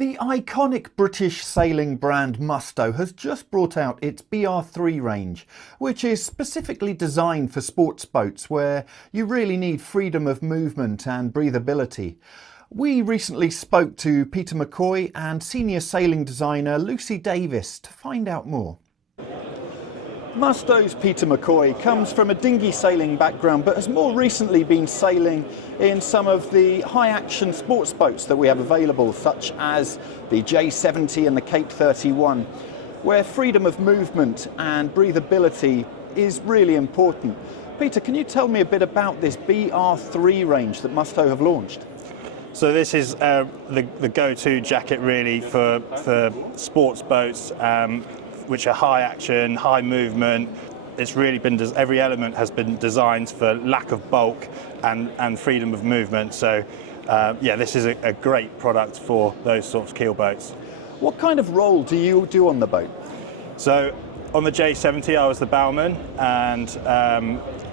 The iconic British sailing brand Musto has just brought out its BR3 range, which is specifically designed for sports boats where you really need freedom of movement and breathability. We recently spoke to Peter McCoy and senior sailing designer Lucy Davis to find out more. Musto's Peter McCoy comes from a dinghy sailing background but has more recently been sailing in some of the high-action sports boats that we have available, such as the J70 and the Cape 31, where freedom of movement and breathability is really important. Peter, can you tell me a bit about this BR3 range that Musto have launched? So this is the go-to jacket really for sports boats, which are high action, high movement. It's really been, every element has been designed for lack of bulk and freedom of movement. So yeah, this is a great product for those sorts of keel boats. What kind of role do you do on the boat? So on the J70 I was the bowman, and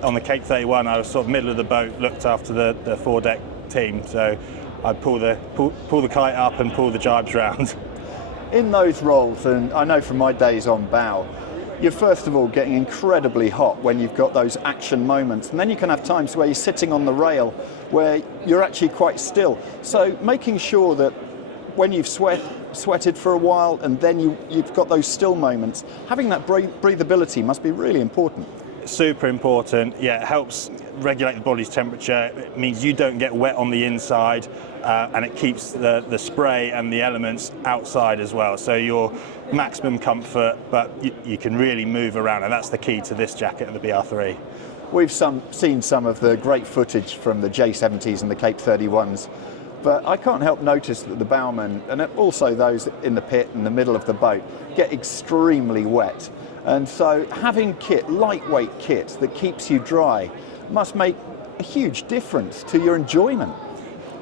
on the Cape 31 I was sort of middle of the boat, looked after the foredeck team. So I'd pull the kite up and pull the jibes round. In those roles, and I know from my days on bow, you're first of all getting incredibly hot when you've got those action moments, and then you can have times where you're sitting on the rail where you're actually quite still. So making sure that when you've sweated for a while and then you've got those still moments, having that breathability must be really important. Super important. Yeah, it helps regulate the body's temperature. It means you don't get wet on the inside, and it keeps the spray and the elements outside as well. So you're maximum comfort, but you can really move around, and that's the key to this jacket and the BR3. We've seen some of the great footage from the J70s and the Cape 31s, but I can't help notice that the bowmen, and also those in the pit in the middle of the boat, get extremely wet. And so having kit, lightweight kit that keeps you dry must make a huge difference to your enjoyment.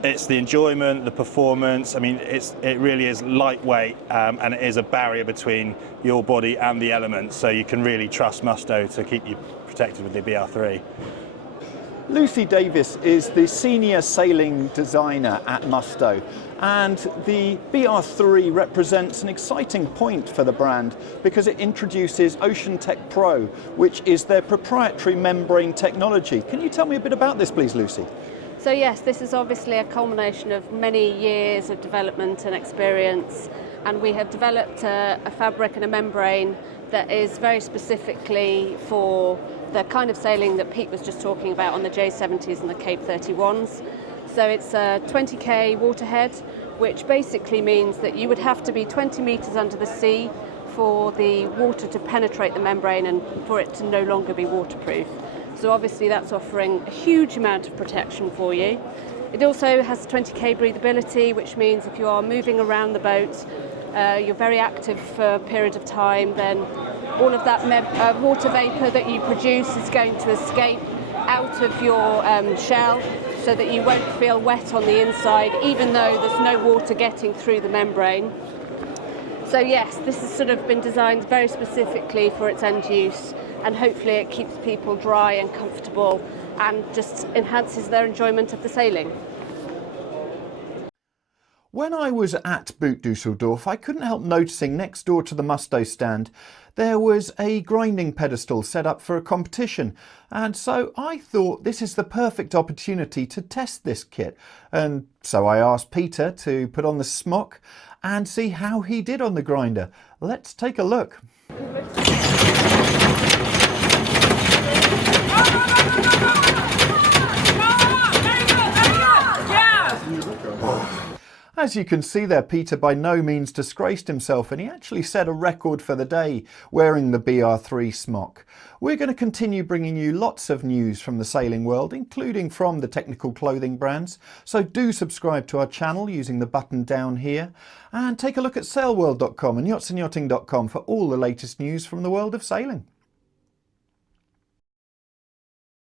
It's the enjoyment, the performance. I mean, it really is lightweight, and it is a barrier between your body and the elements, so you can really trust Musto to keep you protected with the BR3. Lucy Davis is the senior sailing designer at Musto, and the BR3 represents an exciting point for the brand because it introduces Ocean Tech Pro, which is their proprietary membrane technology. Can you tell me a bit about this, please, Lucy? So yes, this is obviously a culmination of many years of development and experience, and we have developed a fabric and a membrane that is very specifically for the kind of sailing that Pete was just talking about on the J70s and the Cape 31s. So it's a 20k waterhead, which basically means that you would have to be 20 meters under the sea for the water to penetrate the membrane and for it to no longer be waterproof. So obviously that's offering a huge amount of protection for you. It also has 20k breathability, which means if you are moving around the boat, you're very active for a period of time, then all of that water vapour that you produce is going to escape out of your shell so that you won't feel wet on the inside, even though there's no water getting through the membrane. So yes, this has sort of been designed very specifically for its end use, and hopefully it keeps people dry and comfortable and just enhances their enjoyment of the sailing. When I was at Boot Dusseldorf, I couldn't help noticing next door to the Musto stand there was a grinding pedestal set up for a competition, and so I thought this is the perfect opportunity to test this kit, and so I asked Peter to put on the smock and see how he did on the grinder. Let's take a look. As you can see there, Peter by no means disgraced himself, and he actually set a record for the day wearing the BR3 smock. We're going to continue bringing you lots of news from the sailing world, including from the technical clothing brands, so do subscribe to our channel using the button down here, and take a look at sailworld.com and yachtsandyachting.com for all the latest news from the world of sailing.